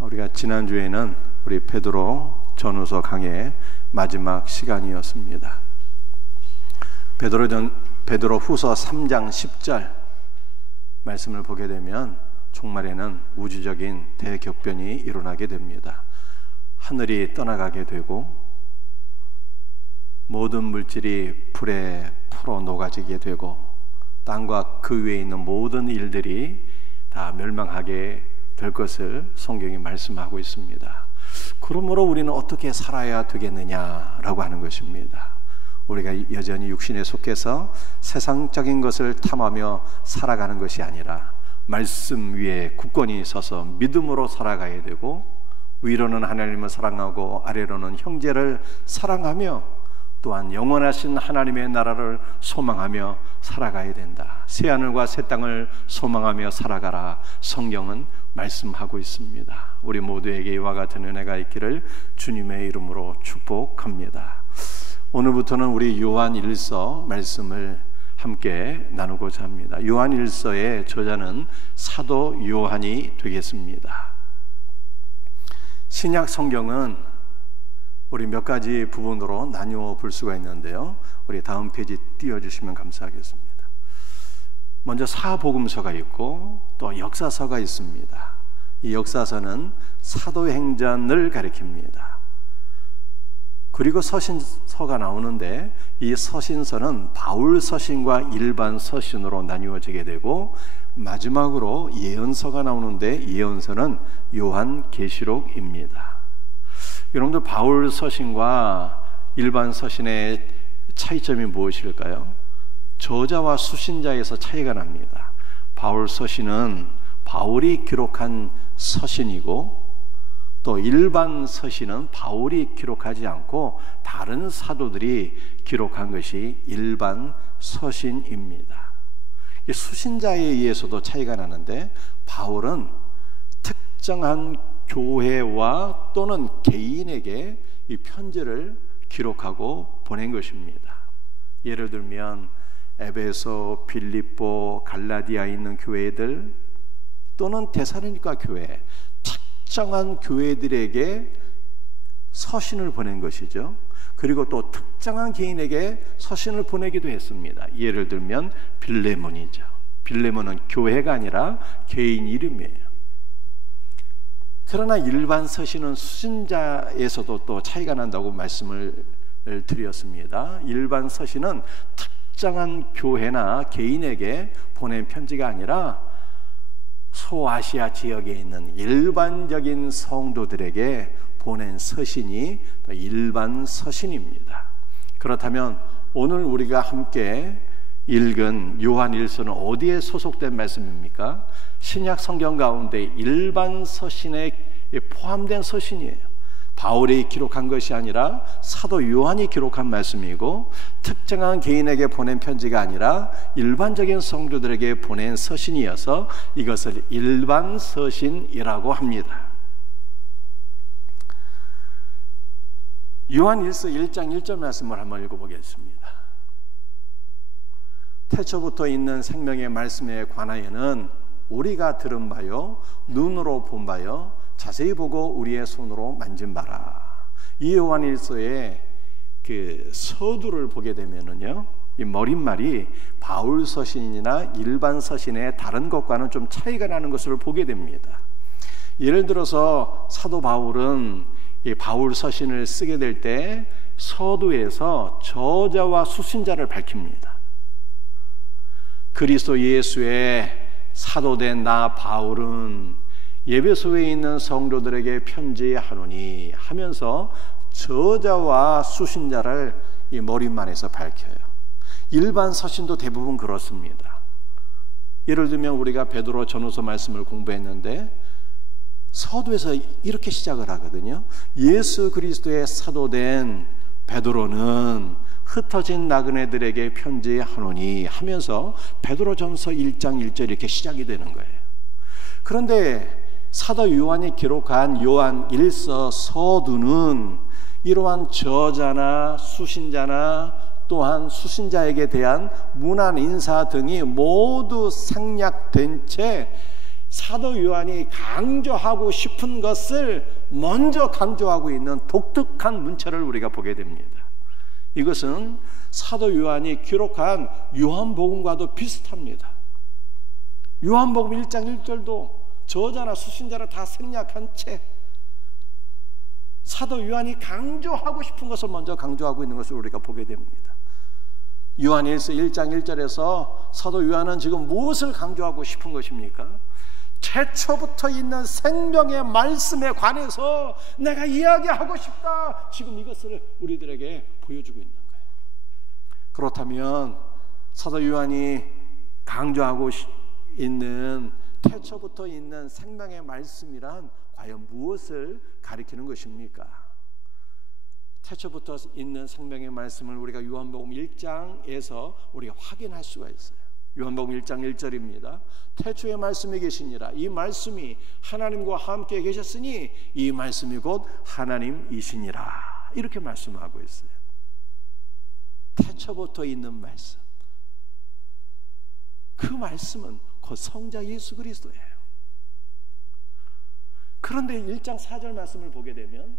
우리가 지난주에는 우리 베드로 전후서 강의 마지막 시간이었습니다. 베드로 후서 3장 10절 말씀을 보게 되면 종말에는 우주적인 대격변이 일어나게 됩니다. 하늘이 떠나가게 되고 모든 물질이 불에 풀어 녹아지게 되고 땅과 그 위에 있는 모든 일들이 다 멸망하게 될 것을 성경이 말씀하고 있습니다. 그러므로 우리는 어떻게 살아야 되겠느냐라고 하는 것입니다. 우리가 여전히 육신에 속해서 세상적인 것을 탐하며 살아가는 것이 아니라 말씀 위에 굳건히 서서 믿음으로 살아가야 되고, 위로는 하나님을 사랑하고 아래로는 형제를 사랑하며 또한 영원하신 하나님의 나라를 소망하며 살아가야 된다. 새하늘과 새 땅을 소망하며 살아가라. 성경은 말씀하고 있습니다. 우리 모두에게 이와 같은 은혜가 있기를 주님의 이름으로 축복합니다. 오늘부터는 우리 요한일서 말씀을 함께 나누고자 합니다. 요한일서의 저자는 사도 요한이 되겠습니다. 신약 성경은 우리 몇 가지 부분으로 나누어 볼 수가 있는데요, 우리 다음 페이지 띄워주시면 감사하겠습니다. 먼저 사복음서가 있고 또 역사서가 있습니다. 이 역사서는 사도행전을 가리킵니다. 그리고 서신서가 나오는데 이 서신서는 바울 서신과 일반 서신으로 나뉘어지게 되고, 마지막으로 예언서가 나오는데 예언서는 요한계시록입니다. 여러분들, 바울 서신과 일반 서신의 차이점이 무엇일까요? 저자와 수신자에서 차이가 납니다. 바울 서신은 바울이 기록한 서신이고, 또 일반 서신은 바울이 기록하지 않고 다른 사도들이 기록한 것이 일반 서신입니다. 수신자에 의해서도 차이가 나는데, 바울은 특정한 교회와 또는 개인에게 이 편지를 기록하고 보낸 것입니다. 예를 들면 에베소, 빌립보, 갈라디아에 있는 교회들 또는 데살로니가 교회, 특정한 교회들에게 서신을 보낸 것이죠. 그리고 또 특정한 개인에게 서신을 보내기도 했습니다. 예를 들면 빌레몬이죠. 빌레몬은 교회가 아니라 개인 이름이에요. 그러나 일반 서신은 수신자에서도 또 차이가 난다고 말씀을 드렸습니다. 일반 서신은 특정한 교회나 개인에게 보낸 편지가 아니라 소아시아 지역에 있는 일반적인 성도들에게 보낸 서신이 일반 서신입니다. 그렇다면 오늘 우리가 함께 읽은 요한일서는 어디에 소속된 말씀입니까? 신약 성경 가운데 일반 서신에 포함된 서신이에요. 바울이 기록한 것이 아니라 사도 요한이 기록한 말씀이고, 특정한 개인에게 보낸 편지가 아니라 일반적인 성도들에게 보낸 서신이어서 이것을 일반 서신이라고 합니다. 요한일서 1장 1절 말씀을 한번 읽어보겠습니다. 태초부터 있는 생명의 말씀에 관하여는 우리가 들은 바요, 눈으로 본 바요, 자세히 보고 우리의 손으로 만진 바라. 이 요한일서의 그 서두를 보게 되면은요, 이 머릿말이 바울 서신이나 일반 서신의 다른 것과는 좀 차이가 나는 것을 보게 됩니다. 예를 들어서 사도 바울은 이 바울 서신을 쓰게 될 때 서두에서 저자와 수신자를 밝힙니다. 그리스도 예수의 사도된 나 바울은 에베소에 있는 성도들에게 편지하노니 하면서 저자와 수신자를 이 머릿말에서 밝혀요. 일반 서신도 대부분 그렇습니다. 예를 들면 우리가 베드로 전후서 말씀을 공부했는데 서두에서 이렇게 시작을 하거든요. 예수 그리스도의 사도된 베드로는 흩어진 나그네들에게 편지하노니 하면서 베드로전서 1장 1절 이렇게 시작이 되는 거예요. 그런데 사도 요한이 기록한 요한 1서 서두는 이러한 저자나 수신자나 또한 수신자에게 대한 문안 인사 등이 모두 생략된 채 사도 요한이 강조하고 싶은 것을 먼저 강조하고 있는 독특한 문체를 우리가 보게 됩니다. 이것은 사도 요한이 기록한 요한복음과도 비슷합니다. 요한복음 1장 1절도 저자나 수신자를 다 생략한 채 사도 요한이 강조하고 싶은 것을 먼저 강조하고 있는 것을 우리가 보게 됩니다. 요한일서 1장 1절에서 사도 요한은 지금 무엇을 강조하고 싶은 것입니까? 태초부터 있는 생명의 말씀에 관해서 내가 이야기하고 싶다. 지금 이것을 우리들에게 보여주고 있는 거예요. 그렇다면 사도 요한이 강조하고 있는 태초부터 있는 생명의 말씀이란 과연 무엇을 가리키는 것입니까? 태초부터 있는 생명의 말씀을 우리가 요한복음 1장에서 우리가 확인할 수가 있어요. 요한복음 1장 1절입니다. 태초에 말씀이 계시니라. 이 말씀이 하나님과 함께 계셨으니 이 말씀이 곧 하나님이시니라. 이렇게 말씀하고 있어요. 태초부터 있는 말씀, 그 말씀은 곧 성자 예수 그리스도예요. 그런데 1장 4절 말씀을 보게 되면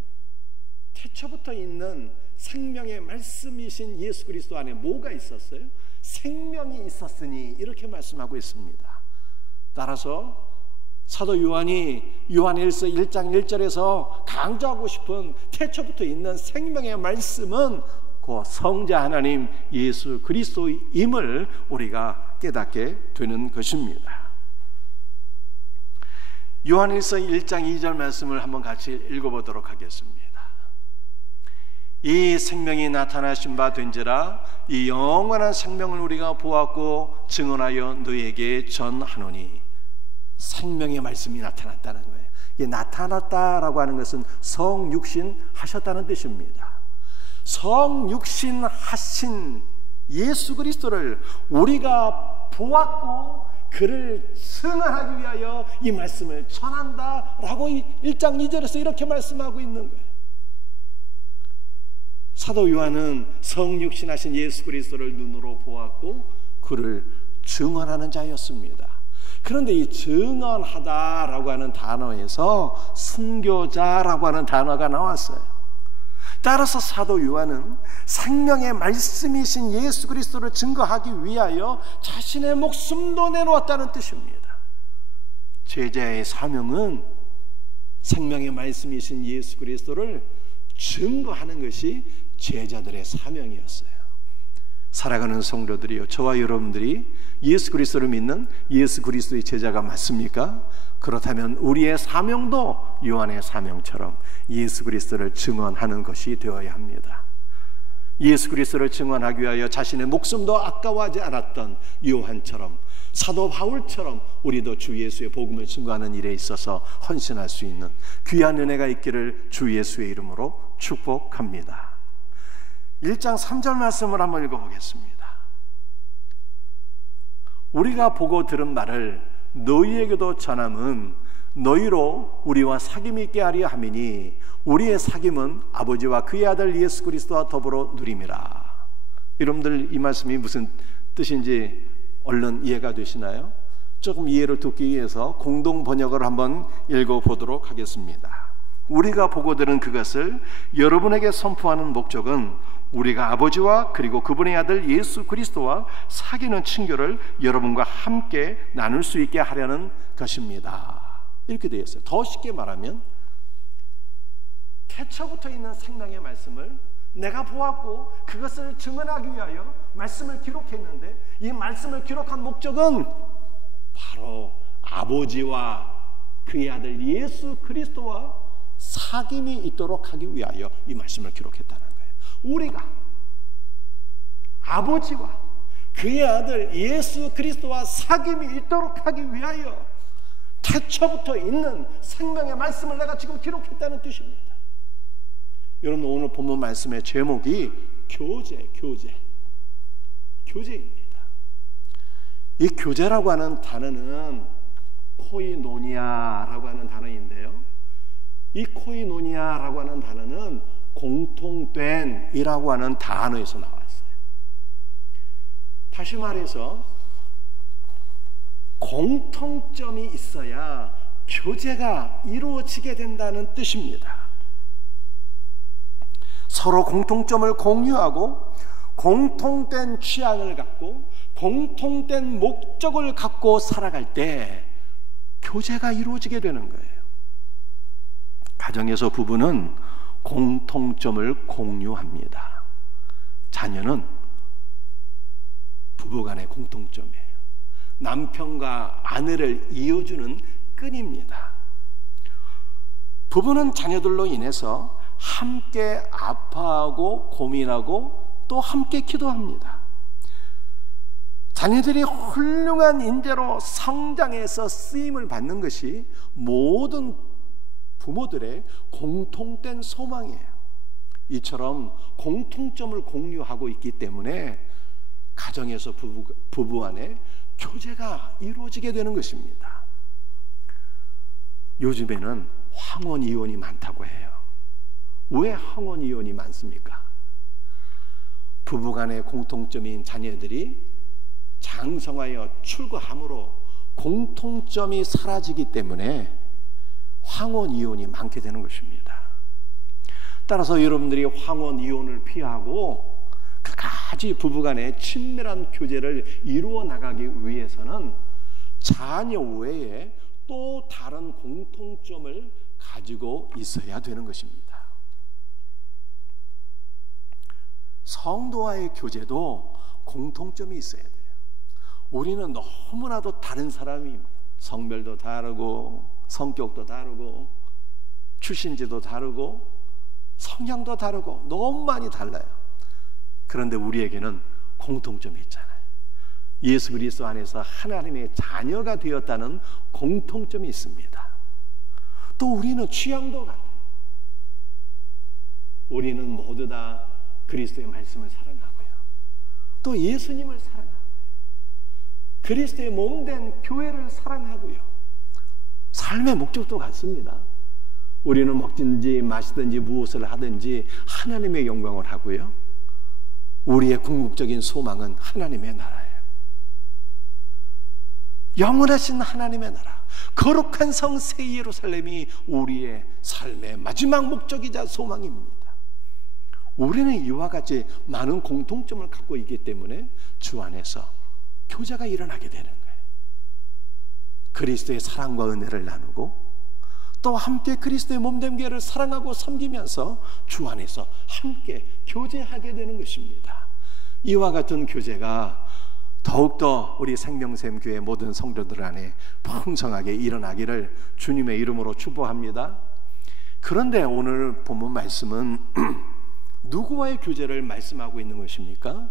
태초부터 있는 생명의 말씀이신 예수 그리스도 안에 뭐가 있었어요? 생명이 있었으니 이렇게 말씀하고 있습니다. 따라서 사도 요한이 요한일서 1장 1절에서 강조하고 싶은 태초부터 있는 생명의 말씀은 그 성자 하나님 예수 그리스도임을 우리가 깨닫게 되는 것입니다. 요한일서 1장 2절 말씀을 한번 같이 읽어보도록 하겠습니다. 이 생명이 나타나신 바 된지라 이 영원한 생명을 우리가 보았고 증언하여 너에게 전하노니. 생명의 말씀이 나타났다는 거예요. 이 나타났다라고 하는 것은 성육신 하셨다는 뜻입니다. 성육신 하신 예수 그리스도를 우리가 보았고 그를 증언하기 위하여 이 말씀을 전한다라고 1장 2절에서 이렇게 말씀하고 있는 거예요. 사도 요한은 성육신하신 예수 그리스도를 눈으로 보았고 그를 증언하는 자였습니다. 그런데 이 증언하다라고 하는 단어에서 순교자라고 하는 단어가 나왔어요. 따라서 사도 요한은 생명의 말씀이신 예수 그리스도를 증거하기 위하여 자신의 목숨도 내놓았다는 뜻입니다. 제자의 사명은 생명의 말씀이신 예수 그리스도를 증거하는 것이 제자들의 사명이었어요. 살아가는 성도들이요, 저와 여러분들이 예수 그리스도를 믿는 예수 그리스도의 제자가 맞습니까? 그렇다면 우리의 사명도 요한의 사명처럼 예수 그리스도를 증언하는 것이 되어야 합니다. 예수 그리스도를 증언하기 위하여 자신의 목숨도 아까워하지 않았던 요한처럼, 사도 바울처럼 우리도 주 예수의 복음을 증거하는 일에 있어서 헌신할 수 있는 귀한 은혜가 있기를 주 예수의 이름으로 축복합니다. 1장 3절 말씀을 한번 읽어보겠습니다. 우리가 보고 들은 말을 너희에게도 전함은 너희로 우리와 사귐이 있게 하려 함이니 우리의 사귐은 아버지와 그의 아들 예수 그리스도와 더불어 누림이라. 여러분들 이 말씀이 무슨 뜻인지 얼른 이해가 되시나요? 조금 이해를 돕기 위해서 공동 번역을 한번 읽어보도록 하겠습니다. 우리가 보고 들은 그것을 여러분에게 선포하는 목적은 우리가 아버지와 그리고 그분의 아들 예수 그리스도와 사귀는 친교를 여러분과 함께 나눌 수 있게 하려는 것입니다. 이렇게 되어 있어요. 더 쉽게 말하면 태초부터 있는 생명의 말씀을 내가 보았고 그것을 증언하기 위하여 말씀을 기록했는데 이 말씀을 기록한 목적은 바로 아버지와 그의 아들 예수 그리스도와 사귐이 있도록 하기 위하여 이 말씀을 기록했다는 거예요. 우리가 아버지와 그의 아들 예수 그리스도와 사귐이 있도록 하기 위하여 태초부터 있는 생명의 말씀을 내가 지금 기록했다는 뜻입니다. 여러분, 오늘 본문 말씀의 제목이 교제입니다. 이 교제라고 하는 단어는 코이노니아라고 하는 단어인데요, 이 코이노니아라고 하는 단어는 공통된이라고 하는 단어에서 나왔어요. 다시 말해서 공통점이 있어야 교제가 이루어지게 된다는 뜻입니다. 서로 공통점을 공유하고 공통된 취향을 갖고 공통된 목적을 갖고 살아갈 때 교제가 이루어지게 되는 거예요. 가정에서 부부는 공통점을 공유합니다. 자녀는 부부간의 공통점이에요. 남편과 아내를 이어주는 끈입니다. 부부는 자녀들로 인해서 함께 아파하고 고민하고 또 함께 기도합니다. 자녀들이 훌륭한 인재로 성장해서 쓰임을 받는 것이 모든 부모들의 공통된 소망이에요. 이처럼 공통점을 공유하고 있기 때문에 가정에서 부부 안에 교제가 이루어지게 되는 것입니다. 요즘에는 황혼 이혼이 많다고 해요. 왜 황혼 이혼이 많습니까? 부부간의 공통점인 자녀들이 장성하여 출가함으로 공통점이 사라지기 때문에 황혼 이혼이 많게 되는 것입니다. 따라서 여러분들이 황혼 이혼을 피하고 끝까지 부부간의 친밀한 교제를 이루어 나가기 위해서는 자녀 외에 또 다른 공통점을 가지고 있어야 되는 것입니다. 성도와의 교제도 공통점이 있어야 돼요. 우리는 너무나도 다른 사람입니다. 성별도 다르고 성격도 다르고 출신지도 다르고 성향도 다르고 너무 많이 달라요. 그런데 우리에게는 공통점이 있잖아요. 예수 그리스도 안에서 하나님의 자녀가 되었다는 공통점이 있습니다. 또 우리는 취향도 같아요. 우리는 모두 다 그리스도의 말씀을 사랑하고요, 또 예수님을 사랑하고요, 그리스도의 몸된 교회를 사랑하고요. 삶의 목적도 같습니다. 우리는 먹든지 마시든지 무엇을 하든지 하나님의 영광을 하고요, 우리의 궁극적인 소망은 하나님의 나라예요. 영원하신 하나님의 나라, 거룩한 성 새 예루살렘이 우리의 삶의 마지막 목적이자 소망입니다. 우리는 이와 같이 많은 공통점을 갖고 있기 때문에 주 안에서 교제가 일어나게 되는 거예요. 그리스도의 사랑과 은혜를 나누고 또 함께 그리스도의 몸된 교회를 사랑하고 섬기면서 주 안에서 함께 교제하게 되는 것입니다. 이와 같은 교제가 더욱더 우리 생명샘 교회 모든 성도들 안에 풍성하게 일어나기를 주님의 이름으로 축복합니다. 그런데 오늘 본문 말씀은 누구와의 교제를 말씀하고 있는 것입니까?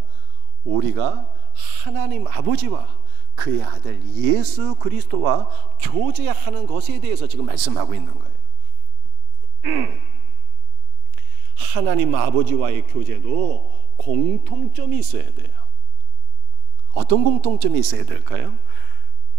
우리가 하나님 아버지와 그의 아들 예수 그리스도와 교제하는 것에 대해서 지금 말씀하고 있는 거예요. 하나님 아버지와의 교제도 공통점이 있어야 돼요. 어떤 공통점이 있어야 될까요?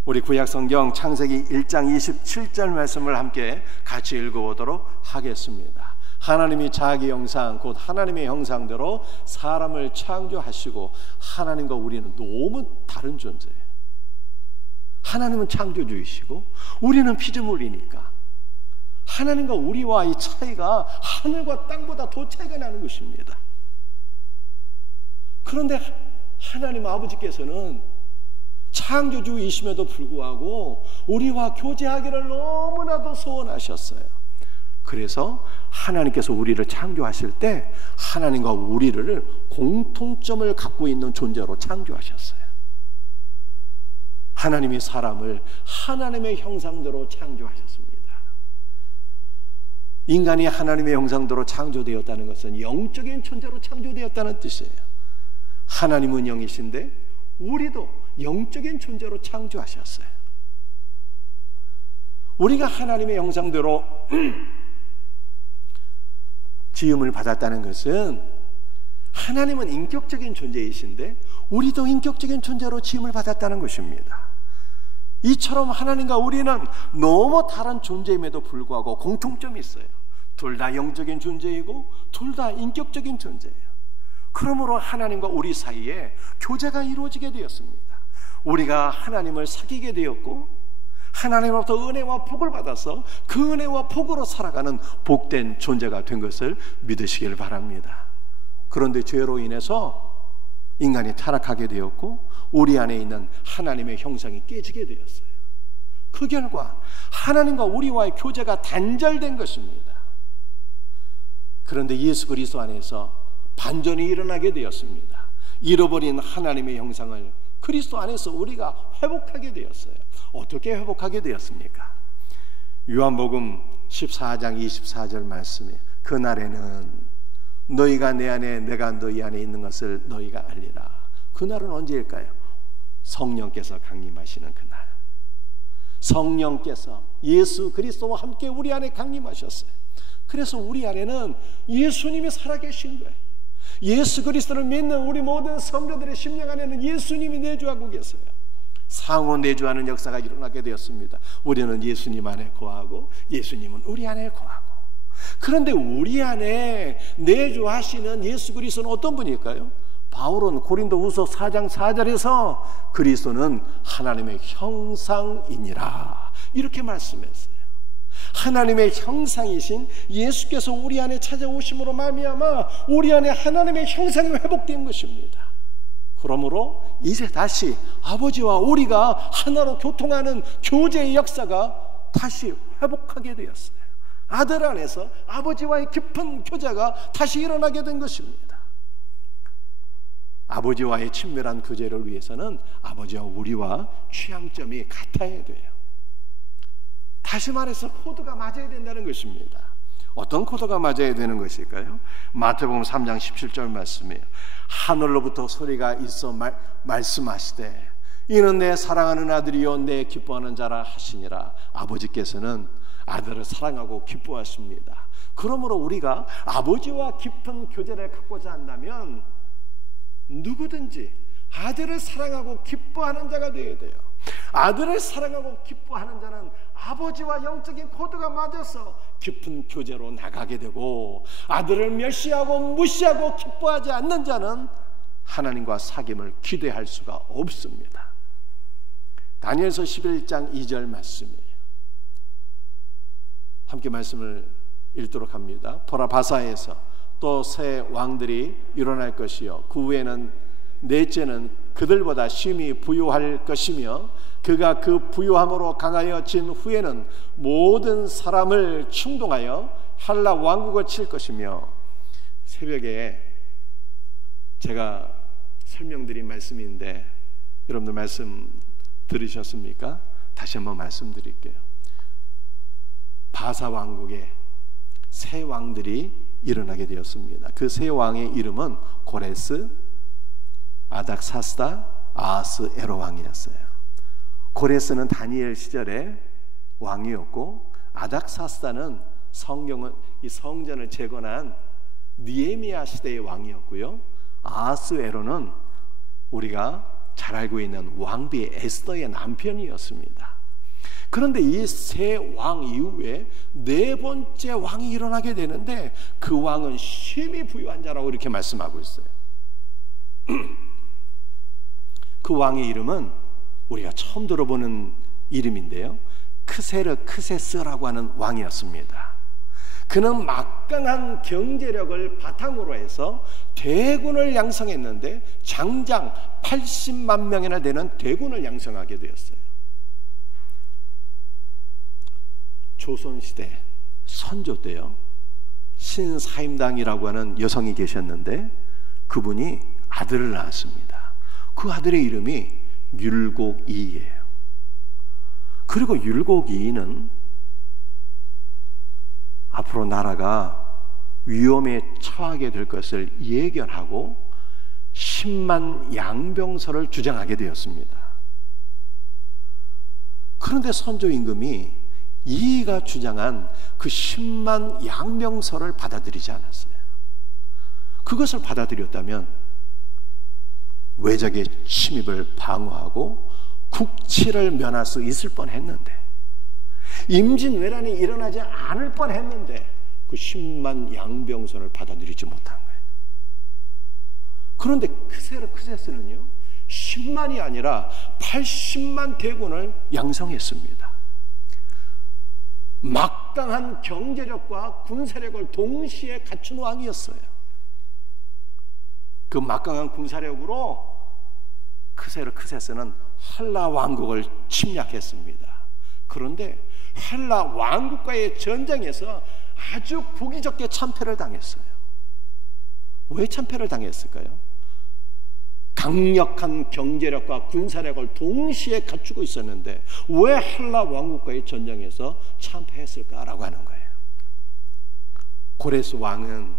우리 구약성경 창세기 1장 27절 말씀을 함께 같이 읽어보도록 하겠습니다. 하나님이 자기 형상 곧 하나님의 형상대로 사람을 창조하시고, 하나님과 우리는 너무 다른 존재예요. 하나님은 창조주이시고 우리는 피조물이니까 하나님과 우리와의 차이가 하늘과 땅보다 더 차이가 나는 것입니다. 그런데 하나님 아버지께서는 창조주이심에도 불구하고 우리와 교제하기를 너무나도 소원하셨어요. 그래서 하나님께서 우리를 창조하실 때 하나님과 우리를 공통점을 갖고 있는 존재로 창조하셨어요. 하나님이 사람을 하나님의 형상대로 창조하셨습니다. 인간이 하나님의 형상대로 창조되었다는 것은 영적인 존재로 창조되었다는 뜻이에요. 하나님은 영이신데 우리도 영적인 존재로 창조하셨어요. 우리가 하나님의 형상대로 지음을 받았다는 것은 하나님은 인격적인 존재이신데 우리도 인격적인 존재로 지음을 받았다는 것입니다. 이처럼 하나님과 우리는 너무 다른 존재임에도 불구하고 공통점이 있어요. 둘 다 영적인 존재이고 둘 다 인격적인 존재예요. 그러므로 하나님과 우리 사이에 교제가 이루어지게 되었습니다. 우리가 하나님을 사귀게 되었고 하나님으로부터 은혜와 복을 받아서 그 은혜와 복으로 살아가는 복된 존재가 된 것을 믿으시길 바랍니다. 그런데 죄로 인해서 인간이 타락하게 되었고 우리 안에 있는 하나님의 형상이 깨지게 되었어요. 그 결과 하나님과 우리와의 교제가 단절된 것입니다. 그런데 예수 그리스도 안에서 반전이 일어나게 되었습니다. 잃어버린 하나님의 형상을 그리스도 안에서 우리가 회복하게 되었어요. 어떻게 회복하게 되었습니까? 요한복음 14장 24절 말씀에 그날에는 너희가 내 안에 내가 너희 안에 있는 것을 너희가 알리라. 그날은 언제일까요? 성령께서 강림하시는 그날. 성령께서 예수 그리스도와 함께 우리 안에 강림하셨어요. 그래서 우리 안에는 예수님이 살아계신 거예요. 예수 그리스도를 믿는 우리 모든 성도들의 심령 안에는 예수님이 내주하고 계세요. 상호 내주하는 역사가 일어나게 되었습니다. 우리는 예수님 안에 거하고 예수님은 우리 안에 거하고. 그런데 우리 안에 내주하시는 예수 그리스도는 어떤 분일까요? 바울은 고린도후서 4장 4절에서 그리스도는 하나님의 형상이니라 이렇게 말씀했어요. 하나님의 형상이신 예수께서 우리 안에 찾아오심으로 말미암아 우리 안에 하나님의 형상이 회복된 것입니다. 그러므로 이제 다시 아버지와 우리가 하나로 교통하는 교제의 역사가 다시 회복하게 되었어요. 아들 안에서 아버지와의 깊은 교제가 다시 일어나게 된 것입니다. 아버지와의 친밀한 교제를 위해서는 아버지와 우리와 취향점이 같아야 돼요. 다시 말해서 코드가 맞아야 된다는 것입니다. 어떤 코드가 맞아야 되는 것일까요? 마태복음 3장 17절 말씀이에요. 하늘로부터 소리가 있어 말씀하시되 이는 내 사랑하는 아들이요 내 기뻐하는 자라 하시니라. 아버지께서는 아들을 사랑하고 기뻐하십니다. 그러므로 우리가 아버지와 깊은 교제를 갖고자 한다면 누구든지 아들을 사랑하고 기뻐하는 자가 되어야 돼요. 아들을 사랑하고 기뻐하는 자는 아버지와 영적인 코드가 맞아서 깊은 교제로 나가게 되고, 아들을 멸시하고 무시하고 기뻐하지 않는 자는 하나님과 사귐을 기대할 수가 없습니다. 다니엘서 11장 2절 말씀이에요. 함께 말씀을 읽도록 합니다. 보라, 바사에서 또 새 왕들이 일어날 것이요 그 후에는 넷째는 그들보다 심히 부유할 것이며 그가 그 부유함으로 강하여 진 후에는 모든 사람을 충동하여 한라 왕국을 칠 것이며. 새벽에 제가 설명드린 말씀인데 여러분들 말씀 들으셨습니까? 다시 한번 말씀드릴게요. 바사 왕국에 새 왕들이 일어나게 되었습니다. 그 새 왕의 이름은 고레스, 아닥사스다, 아하스에로 왕이었어요. 고레스는 다니엘 시절에 왕이었고, 아닥사스다는 이 성전을 재건한 느헤미야 시대의 왕이었고요. 아하스에로는 우리가 잘 알고 있는 왕비 에스더의 남편이었습니다. 그런데 이 세 왕 이후에 네 번째 왕이 일어나게 되는데 그 왕은 심히 부유한 자라고 이렇게 말씀하고 있어요. 그 왕의 이름은 우리가 처음 들어보는 이름인데요, 크세르크세스라고 하는 왕이었습니다. 그는 막강한 경제력을 바탕으로 해서 대군을 양성했는데 장장 80만 명이나 되는 대군을 양성하게 되었어요. 조선시대 선조 때요, 신사임당이라고 하는 여성이 계셨는데 그분이 아들을 낳았습니다. 그 아들의 이름이 율곡이예요. 그리고 율곡이는 앞으로 나라가 위험에 처하게 될 것을 예견하고 10만 양병설을 주장하게 되었습니다. 그런데 선조 임금이 이이가 주장한 그 10만 양병설을 받아들이지 않았어요. 그것을 받아들였다면 외적의 침입을 방어하고 국치를 면할 수 있을 뻔했는데, 임진왜란이 일어나지 않을 뻔했는데 그 10만 양병설을 받아들이지 못한 거예요. 그런데 크세르크세스는요, 10만이 아니라 80만 대군을 양성했습니다. 막강한 경제력과 군사력을 동시에 갖춘 왕이었어요. 그 막강한 군사력으로 크세스는 헬라 왕국을 침략했습니다. 그런데 헬라 왕국과의 전쟁에서 아주 보기 좋게 참패를 당했어요. 왜 참패를 당했을까요? 강력한 경제력과 군사력을 동시에 갖추고 있었는데 왜 헬라 왕국과의 전쟁에서 참패했을까라고 하는 거예요. 고레스 왕은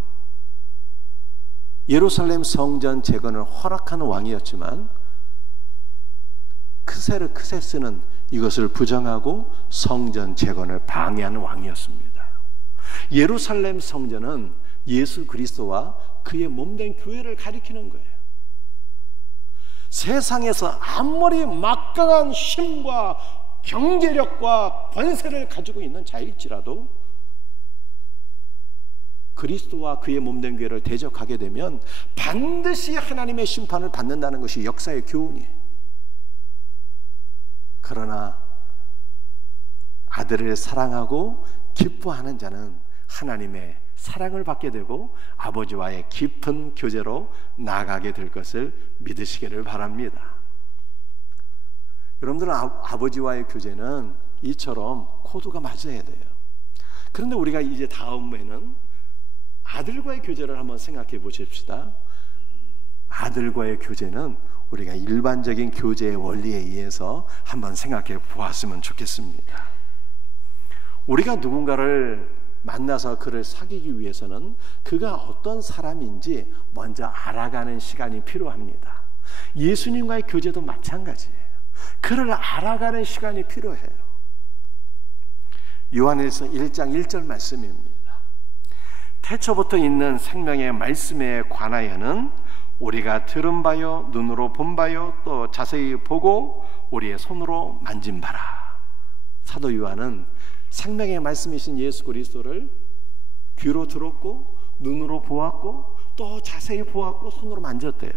예루살렘 성전 재건을 허락하는 왕이었지만 크세스는 이것을 부정하고 성전 재건을 방해하는 왕이었습니다. 예루살렘 성전은 예수 그리스도와 그의 몸된 교회를 가리키는 거예요. 세상에서 아무리 막강한 힘과 경제력과 권세를 가지고 있는 자일지라도 그리스도와 그의 몸된 교회를 대적하게 되면 반드시 하나님의 심판을 받는다는 것이 역사의 교훈이에요. 그러나 아들을 사랑하고 기뻐하는 자는 하나님의 사랑을 받게 되고 아버지와의 깊은 교제로 나아가게 될 것을 믿으시기를 바랍니다. 여러분들은 아버지와의 교제는 이처럼 코드가 맞아야 돼요. 그런데 우리가 이제 다음에는 아들과의 교제를 한번 생각해 보십시다. 아들과의 교제는 우리가 일반적인 교제의 원리에 의해서 한번 생각해 보았으면 좋겠습니다. 우리가 누군가를 만나서 그를 사귀기 위해서는 그가 어떤 사람인지 먼저 알아가는 시간이 필요합니다. 예수님과의 교제도 마찬가지예요. 그를 알아가는 시간이 필요해요. 요한일서 1장 1절 말씀입니다. 태초부터 있는 생명의 말씀에 관하여는 우리가 들은 바요 눈으로 본 바요 또 자세히 보고 우리의 손으로 만진 바라. 사도 요한은 생명의 말씀이신 예수 그리스도를 귀로 들었고 눈으로 보았고 또 자세히 보았고 손으로 만졌대요.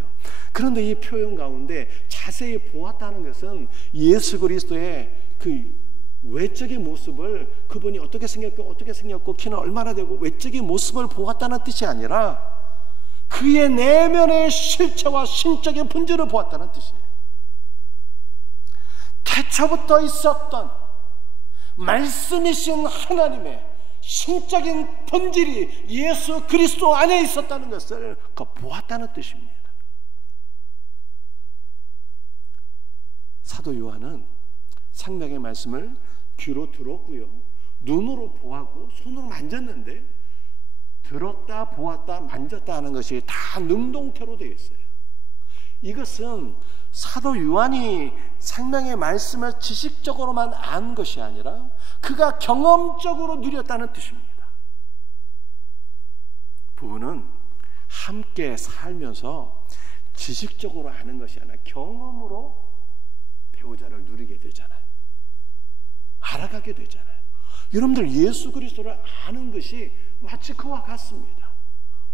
그런데 이 표현 가운데 자세히 보았다는 것은 예수 그리스도의 그 외적인 모습을, 그분이 어떻게 생겼고 키는 얼마나 되고 외적인 모습을 보았다는 뜻이 아니라 그의 내면의 실체와 신적인 본질을 보았다는 뜻이에요. 태초부터 있었던 말씀이신 하나님의 신적인 본질이 예수 그리스도 안에 있었다는 것을 보았다는 뜻입니다. 사도 요한은 생명의 말씀을 귀로 들었고요, 눈으로 보았고 손으로 만졌는데 들었다 보았다 만졌다 하는 것이 다 능동태로 되어 있어요. 이것은 사도 요한이 생명의 말씀을 지식적으로만 안 것이 아니라 그가 경험적으로 누렸다는 뜻입니다. 부부는 함께 살면서 지식적으로 아는 것이 아니라 경험으로 배우자를 누리게 되잖아요. 알아가게 되잖아요. 여러분들 예수 그리스도를 아는 것이 마치 그와 같습니다.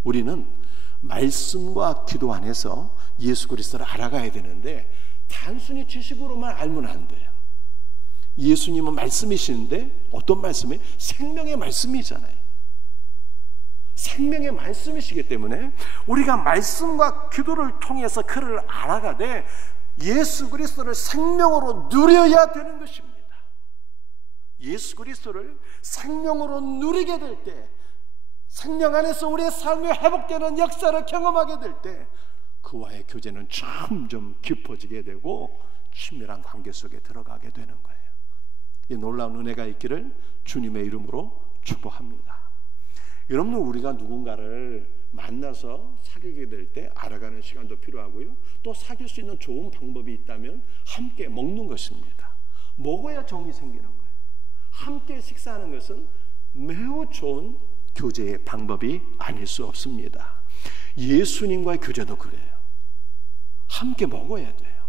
우리는 말씀과 기도 안에서 예수 그리스도를 알아가야 되는데 단순히 지식으로만 알면 안 돼요. 예수님은 말씀이시는데 어떤 말씀이에요? 생명의 말씀이잖아요. 생명의 말씀이시기 때문에 우리가 말씀과 기도를 통해서 그를 알아가되 예수 그리스도를 생명으로 누려야 되는 것입니다. 예수 그리스도를 생명으로 누리게 될 때, 생명 안에서 우리의 삶이 회복되는 역사를 경험하게 될 때 그와의 교제는 점점 깊어지게 되고 친밀한 관계 속에 들어가게 되는 거예요. 이 놀라운 은혜가 있기를 주님의 이름으로 축복합니다. 여러분, 우리가 누군가를 만나서 사귀게 될 때 알아가는 시간도 필요하고요, 또 사귈 수 있는 좋은 방법이 있다면 함께 먹는 것입니다. 먹어야 정이 생기는 거예요. 함께 식사하는 것은 매우 좋은 교제의 방법이 아닐 수 없습니다. 예수님과의 교제도 그래요. 함께 먹어야 돼요.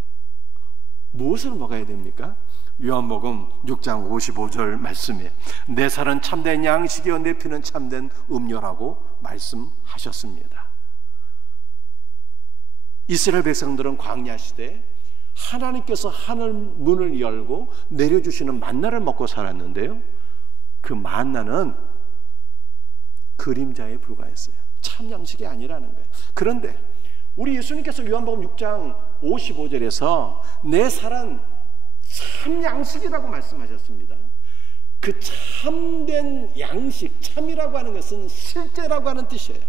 무엇을 먹어야 됩니까? 요한복음 6장 55절 말씀에 내 살은 참된 양식이요 내 피는 참된 음료라고 말씀하셨습니다. 이스라엘 백성들은 광야 시대 하나님께서 하늘 문을 열고 내려주시는 만나를 먹고 살았는데요, 그 만나는 그림자에 불과했어요. 참 양식이 아니라는 거예요. 그런데 우리 예수님께서 요한복음 6장 55절에서 내 살은 참 양식이라고 말씀하셨습니다. 그 참된 양식, 참이라고 하는 것은 실제라고 하는 뜻이에요.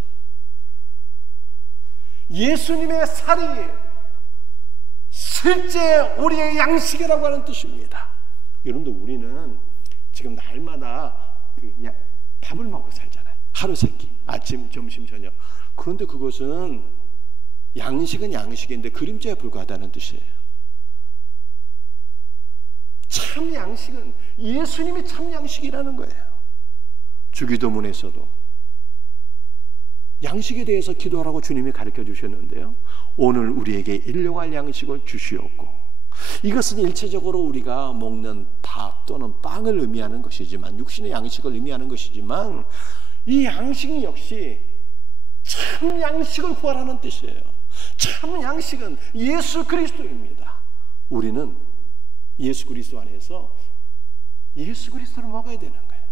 예수님의 살이 실제 우리의 양식이라고 하는 뜻입니다. 여러분들, 우리는 지금 날마다 밥을 먹고 살잖아요. 하루 세 끼, 아침, 점심, 저녁. 그런데 그것은 양식은 양식인데 그림자에 불과하다는 뜻이에요. 참 양식은 예수님이 참 양식이라는 거예요. 주기도문에서도 양식에 대해서 기도하라고 주님이 가르쳐 주셨는데요, 오늘 우리에게 일용할 양식을 주시옵고, 이것은 일체적으로 우리가 먹는 밥 또는 빵을 의미하는 것이지만, 육신의 양식을 의미하는 것이지만, 이 양식은 역시 참 양식을 구하라는 뜻이에요. 참 양식은 예수 그리스도입니다. 우리는 예수 그리스도 안에서 예수 그리스도를 먹어야 되는 거예요.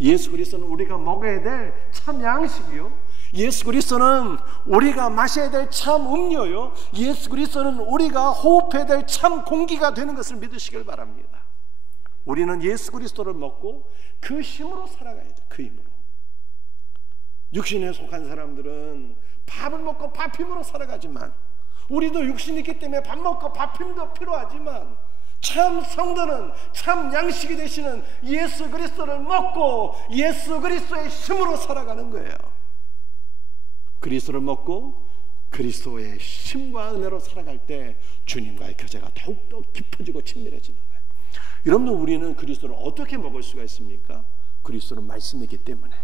예수 그리스도는 우리가 먹어야 될 참 양식이요, 예수 그리스도는 우리가 마셔야 될 참 음료요, 예수 그리스도는 우리가 호흡해야 될 참 공기가 되는 것을 믿으시길 바랍니다. 우리는 예수 그리스도를 먹고 그 힘으로 살아가야 돼. 그 힘으로. 육신에 속한 사람들은 밥을 먹고 밥 힘으로 살아가지만, 우리도 육신이 있기 때문에 밥 먹고 밥 힘도 필요하지만, 참 성도는 참 양식이 되시는 예수 그리스도를 먹고 예수 그리스도의 힘으로 살아가는 거예요. 그리스도를 먹고 그리스도의 힘과 은혜로 살아갈 때 주님과의 교제가 더욱더 깊어지고 친밀해지는 거예요. 여러분들, 우리는 그리스도를 어떻게 먹을 수가 있습니까? 그리스도는 말씀이기 때문에,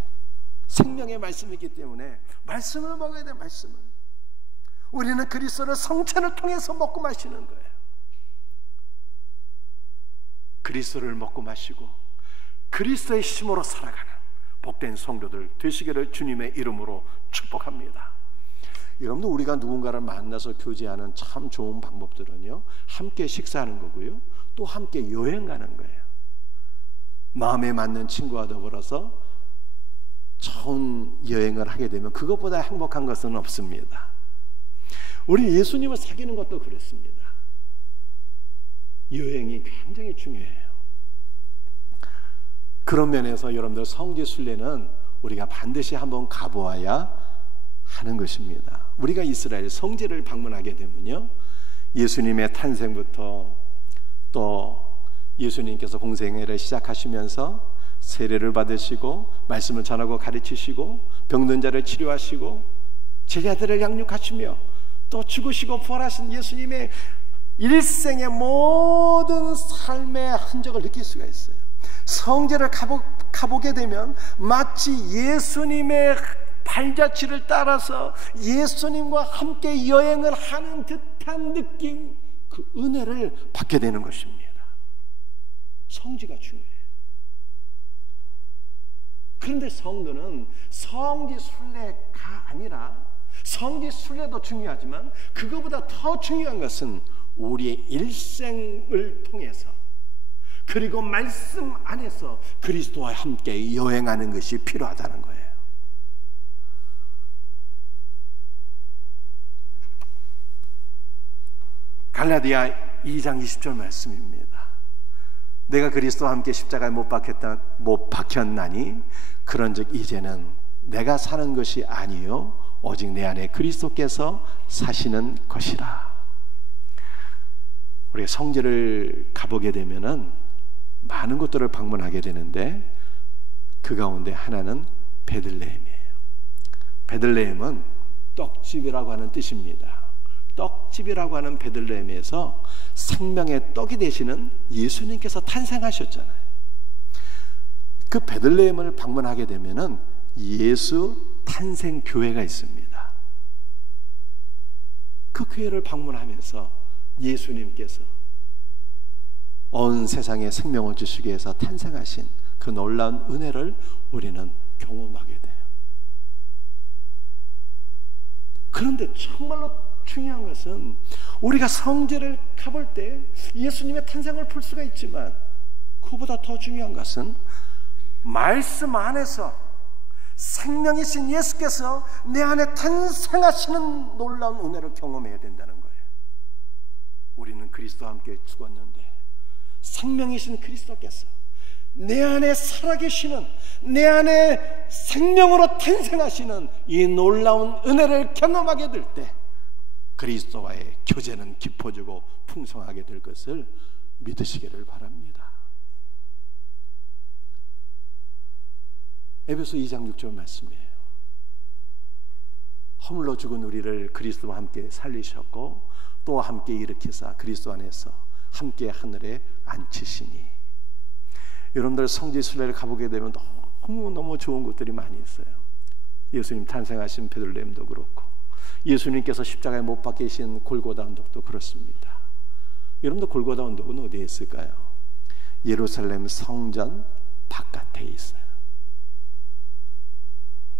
생명의 말씀이기 때문에 말씀을 먹어야 돼. 말씀을. 우리는 그리스도를 성찬을 통해서 먹고 마시는 거예요. 그리스도를 먹고 마시고 그리스도의 힘으로 살아가는 복된 성도들 되시기를 주님의 이름으로 축복합니다. 여러분들, 우리가 누군가를 만나서 교제하는 참 좋은 방법들은요, 함께 식사하는 거고요, 또 함께 여행 가는 거예요. 마음에 맞는 친구와 더불어서 좋은 여행을 하게 되면 그것보다 행복한 것은 없습니다. 우리 예수님을 사귀는 것도 그렇습니다. 여행이 굉장히 중요해요. 그런 면에서 여러분들, 성지순례는 우리가 반드시 한번 가보아야 하는 것입니다. 우리가 이스라엘 성지를 방문하게 되면요, 예수님의 탄생부터 또 예수님께서 공생애를 시작하시면서 세례를 받으시고 말씀을 전하고 가르치시고 병든 자를 치료하시고 제자들을 양육하시며 또 죽으시고 부활하신 예수님의 일생의 모든 삶의 흔적을 느낄 수가 있어요. 성지를 가보게 되면 마치 예수님의 발자취를 따라서 예수님과 함께 여행을 하는 듯한 느낌, 그 은혜를 받게 되는 것입니다. 성지가 중요해요. 그런데 성도는 성지 순례가 아니라, 성지 순례도 중요하지만 그거보다 더 중요한 것은 우리의 일생을 통해서, 그리고 말씀 안에서 그리스도와 함께 여행하는 것이 필요하다는 거예요. 갈라디아 2장 20절 말씀입니다. 내가 그리스도와 함께 십자가에 못 박혔나니 그런즉 이제는 내가 사는 것이 아니요 오직 내 안에 그리스도께서 사시는 것이라. 우리가 성지를 가보게 되면은 많은 곳들을 방문하게 되는데, 그 가운데 하나는 베들레헴이에요. 베들레헴은 떡집이라고 하는 뜻입니다. 떡집이라고 하는 베들레헴에서 생명의 떡이 되시는 예수님께서 탄생하셨잖아요. 그 베들레헴을 방문하게 되면은 예수 탄생 교회가 있습니다. 그 교회를 방문하면서 예수님께서 온 세상에 생명을 주시기 위해서 탄생하신 그 놀라운 은혜를 우리는 경험하게 돼요. 그런데 정말로 중요한 것은 우리가 성제를 가볼 때 예수님의 탄생을 볼 수가 있지만 그보다 더 중요한 것은 말씀 안에서 생명이신 예수께서 내 안에 탄생하시는 놀라운 은혜를 경험해야 된다는 거예요. 우리는 그리스도와 함께 죽었는데 생명이신 그리스도께서 내 안에 살아계시는, 내 안에 생명으로 탄생하시는 이 놀라운 은혜를 경험하게 될 때 그리스도와의 교제는 깊어지고 풍성하게 될 것을 믿으시기를 바랍니다. 에베소 2장 6절 말씀이에요. 허물로 죽은 우리를 그리스도와 함께 살리셨고 또 함께 일으키사 그리스도 안에서 함께 하늘에 앉히시니. 여러분들 성지 순례를 가보게 되면 너무너무 좋은 것들이 많이 있어요. 예수님 탄생하신 베들레헴도 그렇고 예수님께서 십자가에 못 박히신 골고다 언덕도 그렇습니다. 여러분들 골고다 언덕은 어디에 있을까요? 예루살렘 성전 바깥에 있어요.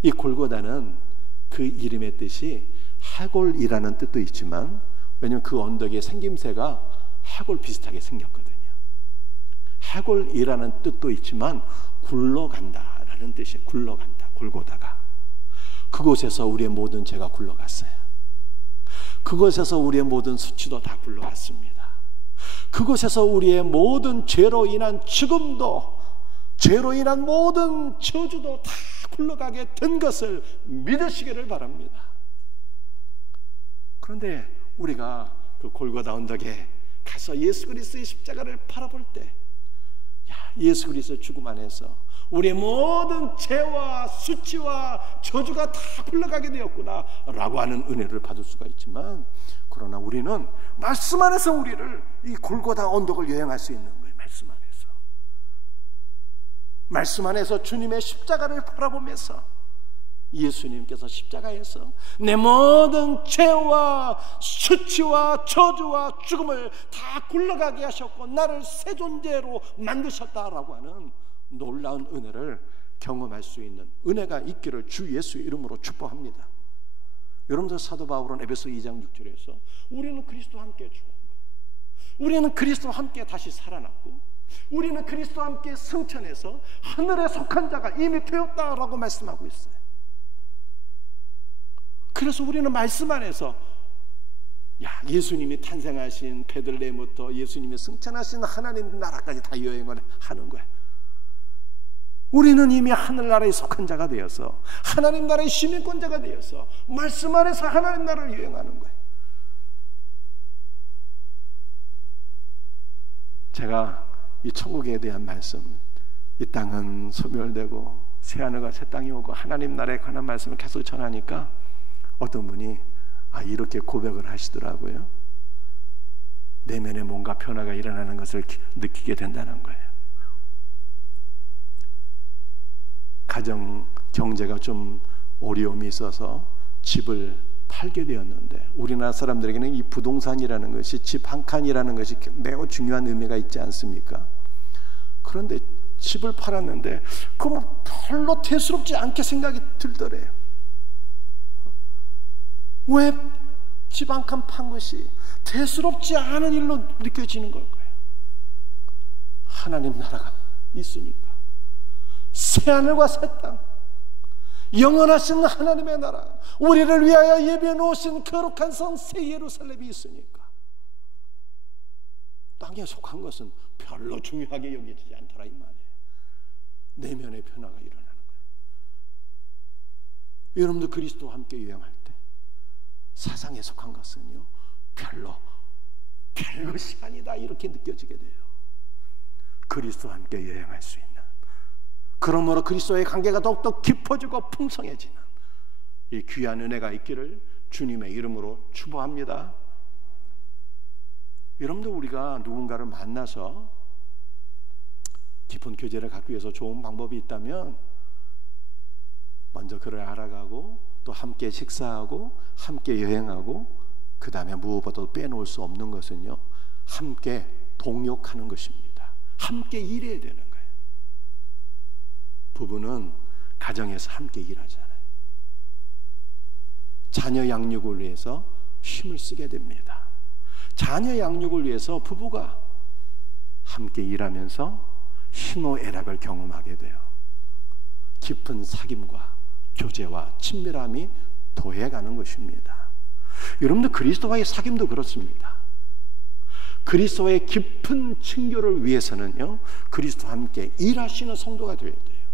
이 골고다는 그 이름의 뜻이 해골이라는 뜻도 있지만, 왜냐하면 그 언덕의 생김새가 해골 비슷하게 생겼거든요. 해골이라는 뜻도 있지만 굴러간다라는 뜻이에요. 굴러간다. 골고다가 그곳에서 우리의 모든 죄가 굴러갔어요. 그곳에서 우리의 모든 수치도 다 굴러갔습니다. 그곳에서 우리의 모든 죄로 인한 죽음도, 죄로 인한 모든 저주도 다 굴러가게 된 것을 믿으시기를 바랍니다. 그런데 우리가 그 골고다 언덕에 가서 예수 그리스도의 십자가를 바라볼 때, 예수 그리스도의 죽음 안에서 우리의 모든 죄와 수치와 저주가 다 굴러가게 되었구나 라고 하는 은혜를 받을 수가 있지만, 그러나 우리는 말씀 안에서 우리를 이 골고다 언덕을 여행할 수 있는 거예요. 말씀 안에서 주님의 십자가를 바라보면서 예수님께서 십자가에서 내 모든 죄와 수치와 저주와 죽음을 다 굴러가게 하셨고 나를 새 존재로 만드셨다라고 하는 놀라운 은혜를 경험할 수 있는 은혜가 있기를 주 예수의 이름으로 축복합니다. 여러분들 사도 바울은 에베소 2장 6절에서 우리는 그리스도와 함께 죽었고, 우리는 그리스도와 함께 다시 살아났고, 우리는 그리스도와 함께 승천해서 하늘에 속한 자가 이미 되었다라고 말씀하고 있어요. 그래서 우리는 말씀 안에서 예수님이 탄생하신 베들레헴부터 예수님이 승천하신 하나님 나라까지 다 여행을 하는 거예요. 우리는 이미 하늘나라에 속한 자가 되어서 하나님 나라의 시민권자가 되어서 말씀 안에서 하나님 나라를 여행하는 거예요. 제가 이 천국에 대한 말씀, 이 땅은 소멸되고 새 하늘과 새 땅이 오고 하나님 나라에 관한 말씀을 계속 전하니까 어떤 분이 이렇게 고백을 하시더라고요. 내면에 뭔가 변화가 일어나는 것을 느끼게 된다는 거예요. 가정 경제가 좀 어려움이 있어서 집을 팔게 되었는데, 우리나라 사람들에게는 이 부동산이라는 것이, 집 한 칸이라는 것이 매우 중요한 의미가 있지 않습니까? 그런데 집을 팔았는데 그 별로 대수롭지 않게 생각이 들더래요. 왜 집 한 칸 판 것이 대수롭지 않은 일로 느껴지는 걸까요? 하나님 나라가 있으니까. 새 하늘과 새 땅, 영원하신 하나님의 나라, 우리를 위하여 예비해 놓으신 거룩한 성 새 예루살렘이 있으니까 땅에 속한 것은 별로 중요하게 여겨지지 않더라 이 말이에요. 내면의 변화가 일어나는 거예요. 여러분도 그리스도와 함께 여행할 때 세상에 속한 것은요 별로 별것이 아니다 이렇게 느껴지게 돼요. 그리스도와 함께 여행할 수 있는, 그러므로 그리스도의 관계가 더욱더 깊어지고 풍성해지는 이 귀한 은혜가 있기를 주님의 이름으로 축복합니다. 여러분도 우리가 누군가를 만나서 깊은 교제를 갖기 위해서 좋은 방법이 있다면 먼저 그를 알아가고 또 함께 식사하고 함께 여행하고, 그 다음에 무엇보다도 빼놓을 수 없는 것은요 함께 동역하는 것입니다. 함께 일해야 되는 거예요. 부부는 가정에서 함께 일하잖아요. 자녀 양육을 위해서 힘을 쓰게 됩니다. 자녀 양육을 위해서 부부가 함께 일하면서 희노애락을 경험하게 돼요. 깊은 사귐과 교제와 친밀함이 더해가는 것입니다. 여러분들 그리스도와의 사귐도 그렇습니다. 그리스도와의 깊은 친교를 위해서는요, 그리스도와 함께 일하시는 성도가 되어야 돼요.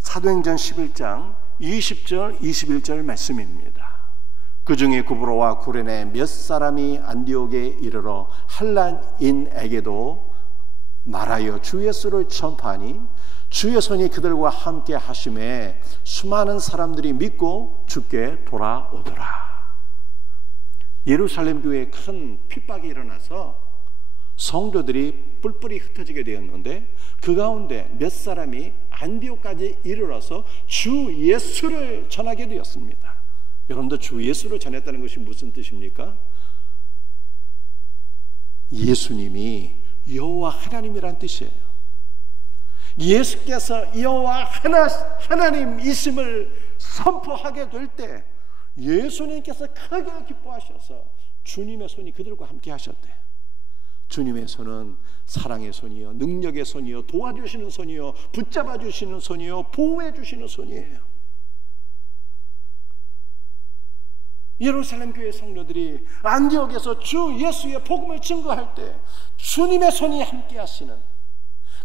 사도행전 11장 20절 21절 말씀입니다. 그 중에 구브로와 구레네 몇 사람이 안디옥에 이르러 한란인에게도 말하여 주 예수를 전파하니 주의 손이 그들과 함께 하심에 수많은 사람들이 믿고 주께 돌아오더라. 예루살렘 교회에 큰 핍박이 일어나서 성도들이 뿔뿔이 흩어지게 되었는데 그 가운데 몇 사람이 안디옥까지 이르러서 주 예수를 전하게 되었습니다. 여러분들 주 예수를 전했다는 것이 무슨 뜻입니까? 예수님이 여호와 하나님이란 뜻이에요. 예수께서 여호와 하나님이심을 선포하게 될 때 예수님께서 크게 기뻐하셔서 주님의 손이 그들과 함께 하셨대요. 주님의 손은 사랑의 손이요, 능력의 손이요, 도와주시는 손이요, 붙잡아 주시는 손이요, 보호해 주시는 손이에요. 예루살렘 교회 성도들이 안디옥에서 주 예수의 복음을 증거할 때 주님의 손이 함께 하시는,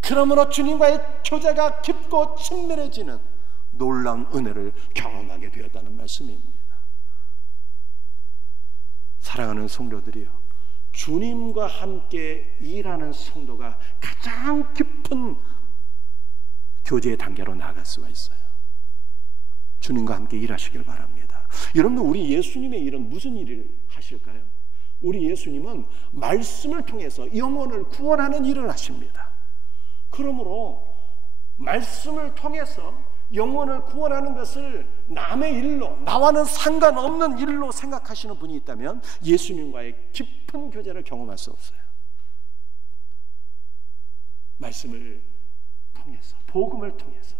그러므로 주님과의 교제가 깊고 친밀해지는 놀라운 은혜를 경험하게 되었다는 말씀입니다. 사랑하는 성도들이요, 주님과 함께 일하는 성도가 가장 깊은 교제의 단계로 나아갈 수가 있어요. 주님과 함께 일하시길 바랍니다. 여러분들, 우리 예수님의 일은 무슨 일을 하실까요? 우리 예수님은 말씀을 통해서 영혼을 구원하는 일을 하십니다. 그러므로 말씀을 통해서 영혼을 구원하는 것을 남의 일로, 나와는 상관없는 일로 생각하시는 분이 있다면 예수님과의 깊은 교제를 경험할 수 없어요. 말씀을 통해서, 복음을 통해서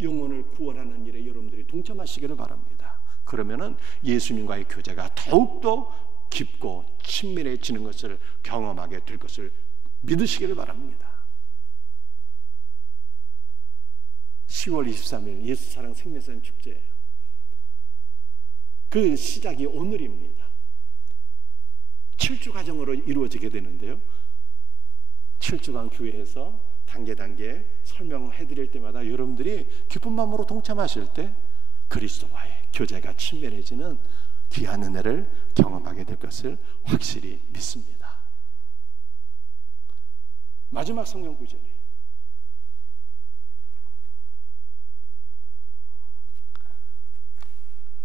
영혼을 구원하는 일에 여러분들이 동참하시기를 바랍니다. 그러면은 예수님과의 교제가 더욱더 깊고 친밀해지는 것을 경험하게 될 것을 믿으시기를 바랍니다. 10월 23일 예수사랑 생매산 축제예요. 그 시작이 오늘입니다. 7주 과정으로 이루어지게 되는데요, 7주간 교회에서 단계 설명해 드릴 때마다 여러분들이 기쁜 마음으로 동참하실 때 그리스도와의 교제가 친밀해지는 귀한 은혜를 경험하게 될 것을 확실히 믿습니다. 마지막 성경 구절이에요.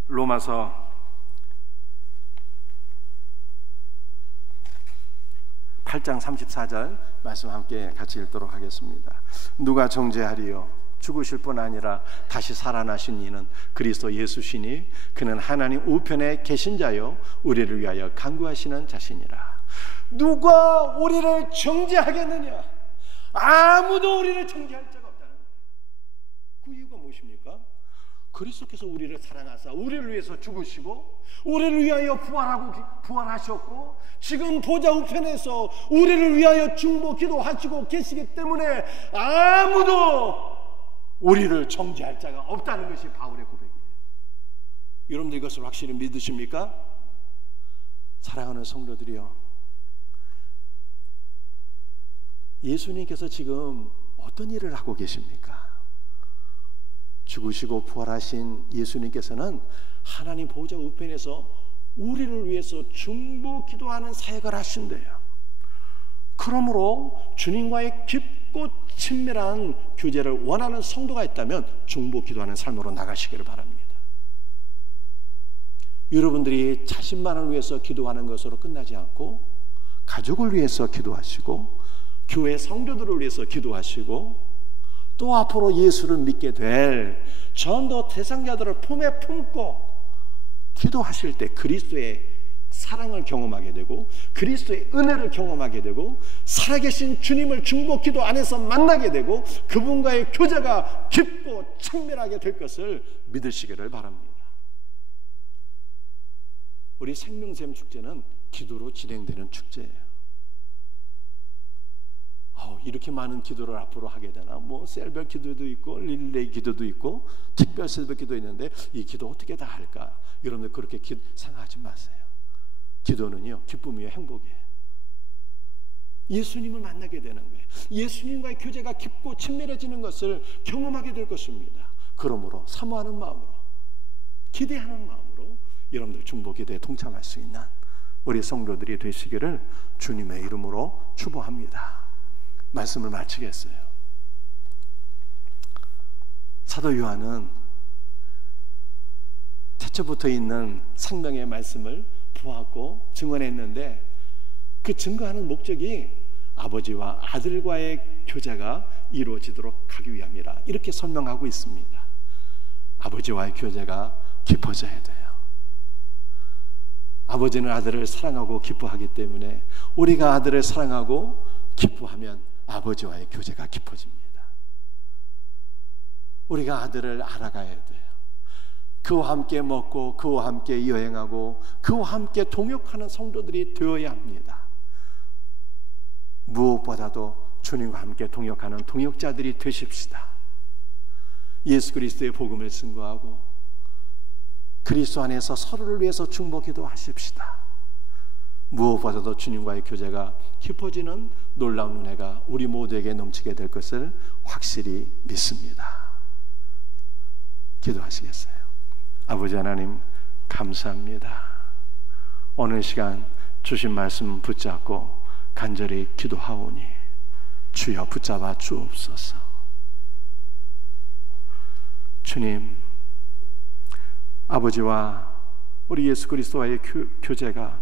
로마서 8장 34절 말씀 함께 같이 읽도록 하겠습니다. 누가 정죄하리요? 죽으실 뿐 아니라 다시 살아나신 이는 그리스도 예수시니 그는 하나님 우편에 계신 자요 우리를 위하여 간구하시는 자시니라. 누가 우리를 정죄하겠느냐? 아무도 우리를 정죄할 자가 없다는 거예요. 그 이유가 무엇입니까? 그리스도께서 우리를 사랑하사 우리를 위해서 죽으시고 우리를 위하여 부활하셨고 지금 보좌 우편에서 우리를 위하여 중보 기도하시고 계시기 때문에 아무도 우리를 정죄할 자가 없다는 것이 바울의 고백이에요. 여러분들 이것을 확실히 믿으십니까? 사랑하는 성도들이요, 예수님께서 지금 어떤 일을 하고 계십니까? 죽으시고 부활하신 예수님께서는 하나님 보좌 우편에서 우리를 위해서 중보 기도하는 사역을 하신대요. 그러므로 주님과의 깊고 친밀한 교제를 원하는 성도가 있다면 중보 기도하는 삶으로 나가시기를 바랍니다. 여러분들이 자신만을 위해서 기도하는 것으로 끝나지 않고 가족을 위해서 기도하시고 교회 성도들을 위해서 기도하시고 또 앞으로 예수를 믿게 될 전도 대상자들을 품에 품고 기도하실 때 그리스도의 사랑을 경험하게 되고 그리스도의 은혜를 경험하게 되고 살아계신 주님을 중보 기도 안에서 만나게 되고 그분과의 교제가 깊고 친밀하게 될 것을 믿으시기를 바랍니다. 우리 생명샘 축제는 기도로 진행되는 축제예요. 이렇게 많은 기도를 앞으로 하게 되나? 뭐 셀별 기도도 있고 릴레이 기도도 있고 특별 새벽 기도 있는데 이 기도 어떻게 다 할까? 여러분들 그렇게 생각하지 마세요. 기도는요, 기쁨이에요, 행복이에요. 예수님을 만나게 되는 거예요. 예수님과의 교제가 깊고 친밀해지는 것을 경험하게 될 것입니다. 그러므로 사모하는 마음으로, 기대하는 마음으로 여러분들 중보 기도에 동참할 수 있는 우리 성도들이 되시기를 주님의 이름으로 축복합니다. 말씀을 마치겠어요. 사도 요한은 태초부터 있는 생명의 말씀을 보았고 증언했는데 그 증거하는 목적이 아버지와 아들과의 교제가 이루어지도록 하기 위함이라 이렇게 설명하고 있습니다. 아버지와의 교제가 깊어져야 돼요. 아버지는 아들을 사랑하고 기뻐하기 때문에 우리가 아들을 사랑하고 기뻐하면 아버지와의 교제가 깊어집니다. 우리가 아들을 알아가야 돼요. 그와 함께 먹고 그와 함께 여행하고 그와 함께 동역하는 성도들이 되어야 합니다. 무엇보다도 주님과 함께 동역하는 동역자들이 되십시다. 예수 그리스도의 복음을 증거하고 그리스도 안에서 서로를 위해서 중보 기도하십시다. 무엇보다도 주님과의 교제가 깊어지는 놀라운 은혜가 우리 모두에게 넘치게 될 것을 확실히 믿습니다. 기도하시겠어요? 아버지 하나님 감사합니다. 오늘 시간 주신 말씀 붙잡고 간절히 기도하오니 주여 붙잡아 주옵소서. 주님, 아버지와 우리 예수 그리스도와의 교제가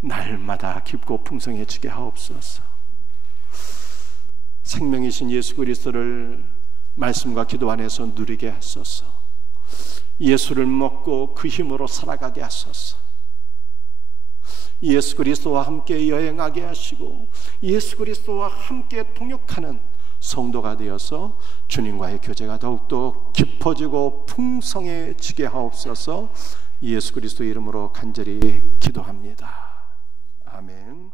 날마다 깊고 풍성해지게 하옵소서. 생명이신 예수 그리스도를 말씀과 기도 안에서 누리게 하소서. 예수를 먹고 그 힘으로 살아가게 하소서. 예수 그리스도와 함께 여행하게 하시고 예수 그리스도와 함께 동역하는 성도가 되어서 주님과의 교제가 더욱더 깊어지고 풍성해지게 하옵소서. 예수 그리스도 이름으로 간절히 기도합니다. 아멘.